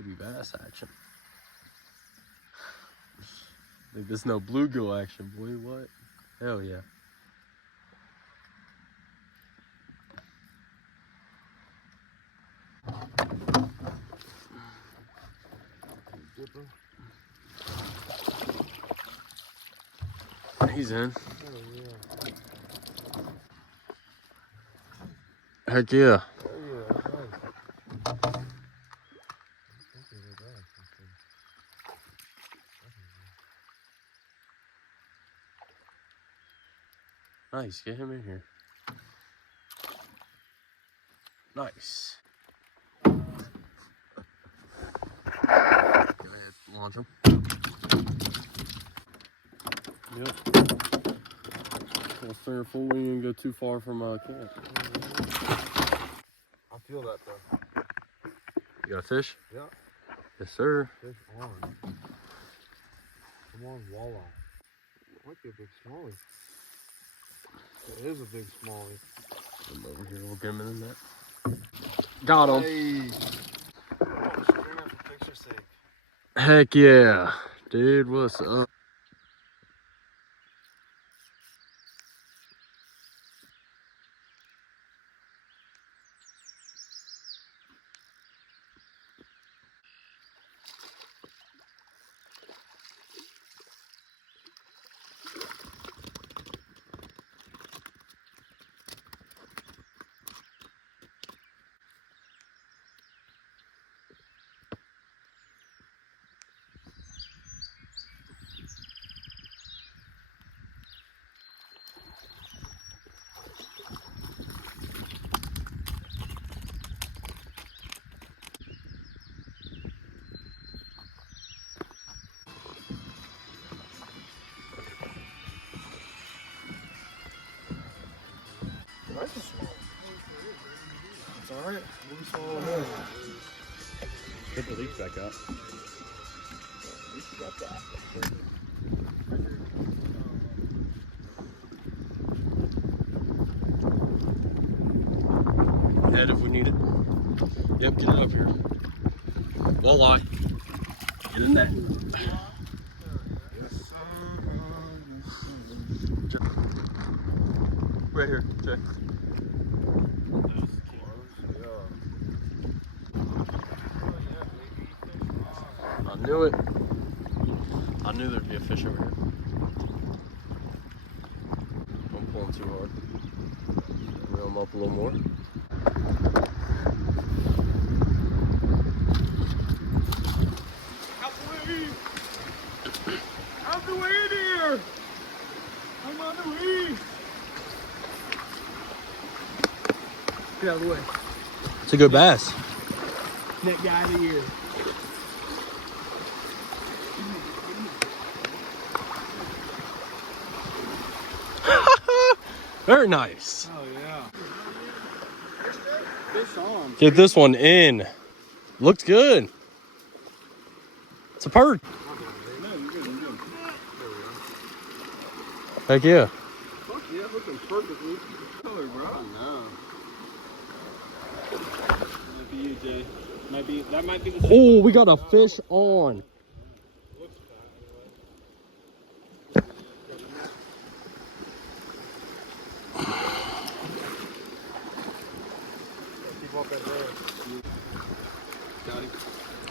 Might be bass action. Like there's no bluegill action, boy. What? Hell yeah. He's in. Heck yeah. Nice, get him in here. Nice. Go ahead, launch him. Yep. I'll start fully and go too far from camp. I feel that though. You got a fish? Yeah. Yes, sir. Fish on. Come on, walleye. Might be a big smallie. It is a big smallie. Come over here, we'll get him in the net. Got him. Hey. Oh, bring that for picture's sake. Heck yeah. Dude, what's up? That's a small. It's alright. We'll swallow more. Get the leech back up. Got that. Head if we need it. Yep, get it up here. Walleye. Get in that. Right here, check. I knew it. I knew there'd be a fish over here. I'm pulling too hard. Reel him up a little more. Out the way in here! I'm on the way! Get out of the way. It's a good bass. Net guy of the year. Very nice. Oh yeah. Fish on. Get this one in. Looked good. It's a perk. No, you're good, you're good. Heck yeah. Fuck yeah, looking perfectly. Color, bro. Oh no. Might be you, Jay. That might be the same. Oh, we got a fish on. Got him.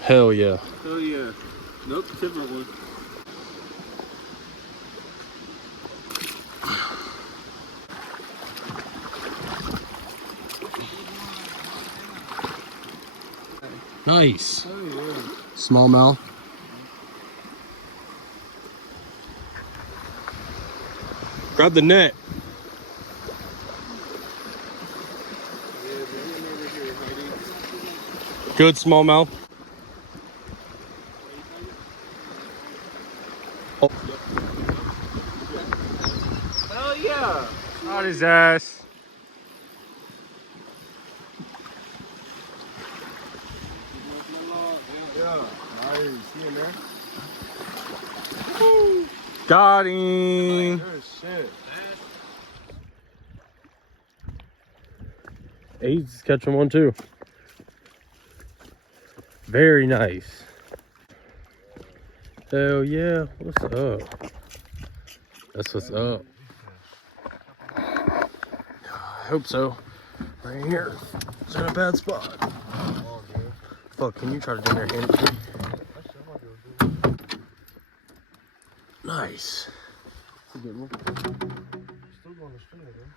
Hell yeah. Hell yeah. Nope, different one. Nice. Oh yeah. Smallmouth. Grab the net. Good smallmouth. Oh. Hell yeah. Got his ass. Yeah. Nice. See him there? Got him. Good shit. He's catching one too. Very nice. Hell yeah. What's up? That's what's up. I hope so. Right here. It's in a bad spot. Fuck, can you try to do that hand it to me? Nice. That's a good one. Still going to string it, though.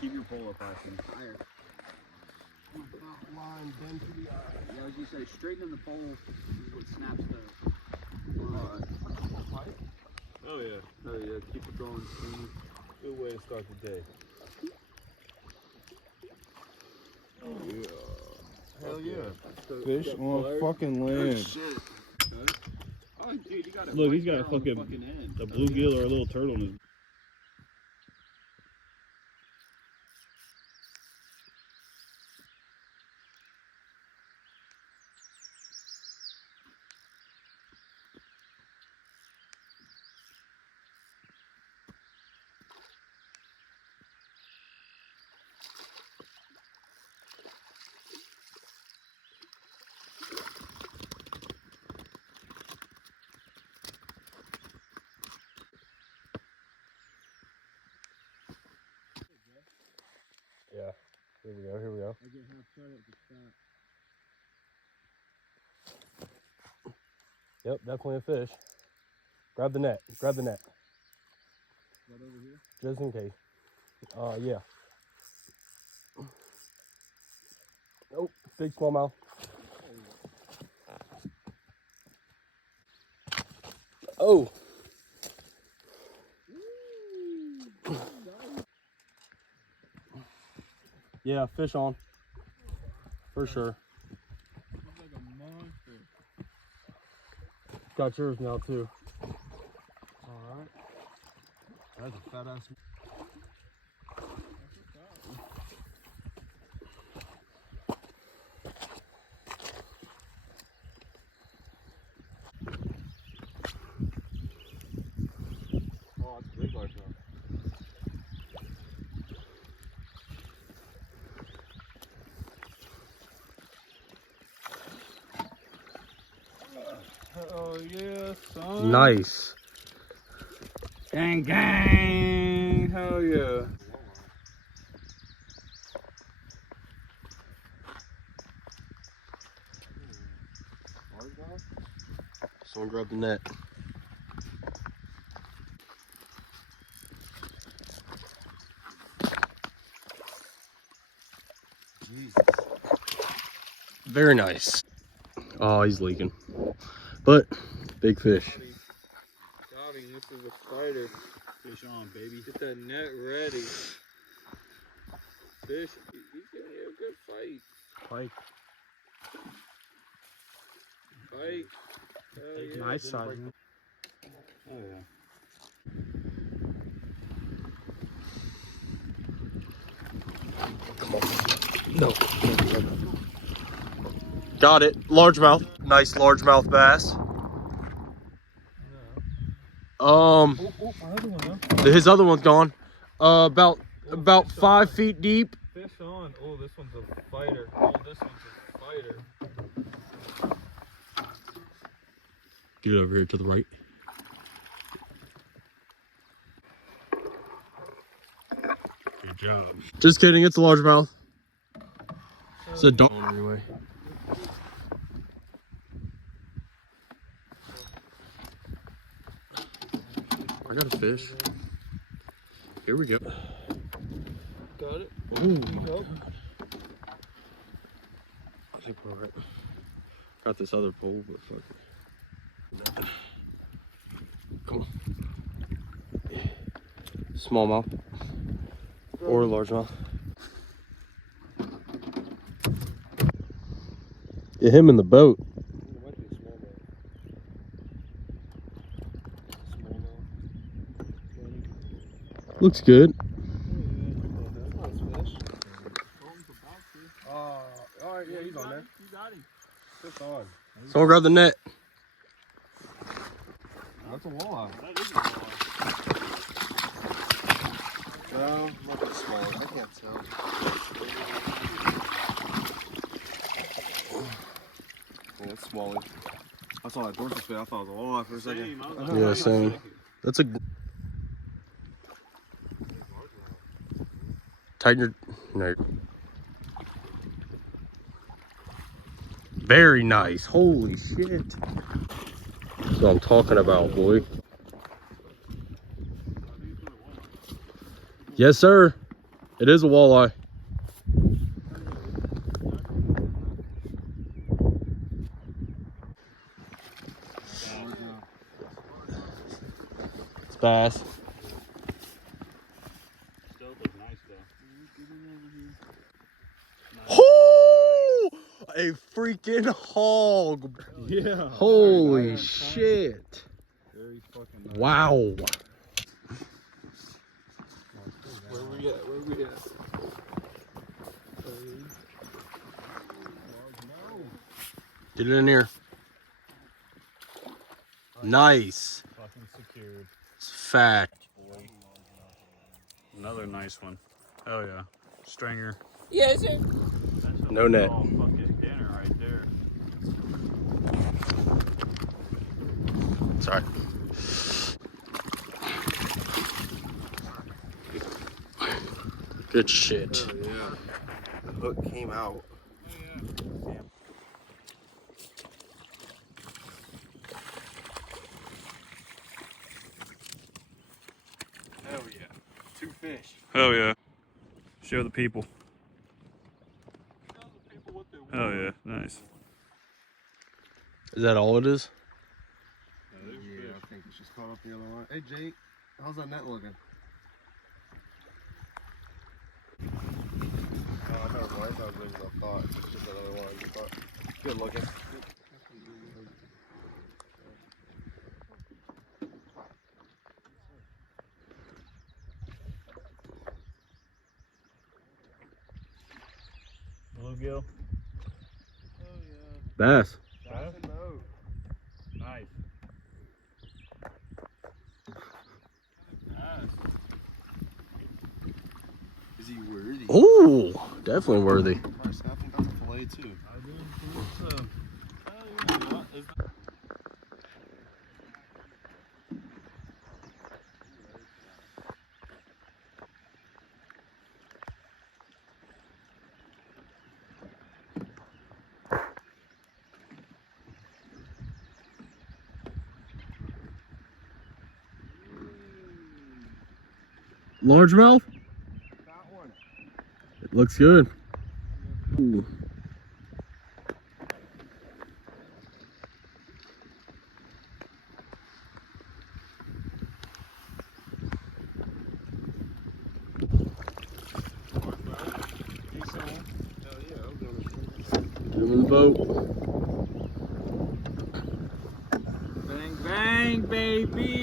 Keep your pole up high. Higher. Line bend to the eye. Yeah, as you say, straightening the pole is what snaps the. Oh yeah. Oh yeah, keep it going smooth. Good way to start the day. Oh yeah. Hell yeah. Fish on fucking land. Shit. Okay. Oh dude, you got it. Look, right he's got a there on the fucking end. a bluegill or a little turtle in his. Yeah. Here we go. Here we go. I get half credit for that. Yep, definitely a fish. Grab the net. Grab the net. Right over here. Just in case. Yeah. Oh, big smallmouth. Oh. Yeah, fish on. For sure. Looks like a monster. Got yours now too. Alright. That's a fat ass. Oh, it's a big largemouth. Oh yeah, son. Nice. Gang gang. Hell yeah. Someone grab the net. Jesus. Very nice. Oh, he's leaking. But big fish. Got him. This is a spider. Fish on, baby. Get that net ready. Fish. He's giving you a good fight. Pike. Pike. Hell yeah. Nice size. Oh yeah. Come on. No. Got it. Largemouth. Nice largemouth bass. His other one's gone. About 5 feet deep. Fish on. Oh, this one's a fighter. Oh, this one's a fighter. Get it over here to the right. Good job. Just kidding, it's a largemouth. It's a Dalton anyway. I got a fish. Here we go. Got it. Ooh. I think we're alright. Got this other pole, but fuck it. Come on. Smallmouth. Or largemouth. Get him in the boat. It might be a smallmouth. Smallmouth. Looks good. Alright, yeah, he's on there. You got him. Fish on. Someone grab the net. That's a walleye. That is a walleye. No, might be small. I can't tell. Yeah, it's smallie. I saw that dorsal fin. I thought it was a walleye for a second. Same, I was like, Yeah, wait a same. second. That's a. Tighten your. No. Very nice. Holy shit. That's what I'm talking about, boy. Yes, sir. It is a walleye. It's bass. Still look nice though. Oh, a freaking hog. Yeah. Holy shit. Very fucking nice. Wow. Where we at? Where we at? Get it in here. Nice. Fucking secured. It's fat. Another nice one. Oh yeah. Stringer. Yes, sir. That's a No net. raw fucking dinner right there. Sorry. Good shit. Oh, yeah. The hook came out. Hell yeah. 2 fish. Oh yeah. Show the people. Oh yeah, nice. Is that all it is? Yeah, I think it's just caught up the other line. Hey, Jake, how's that net looking? Oh, never mind. That was big enough thought. It's just another line. But good looking. Bluegill. Bass. Bass and moat. Nice. Is he worthy? Ooh, definitely worthy. Probably snapping down the fillet too. I didn't think so. Oh yeah. Is that... Largemouth? That one. It looks good. Ooh. Hell yeah, I'm going to Get him in the boat. Bang bang, baby.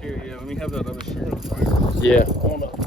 Here, yeah, let me have that other shirt on fire. Yeah. Hold up.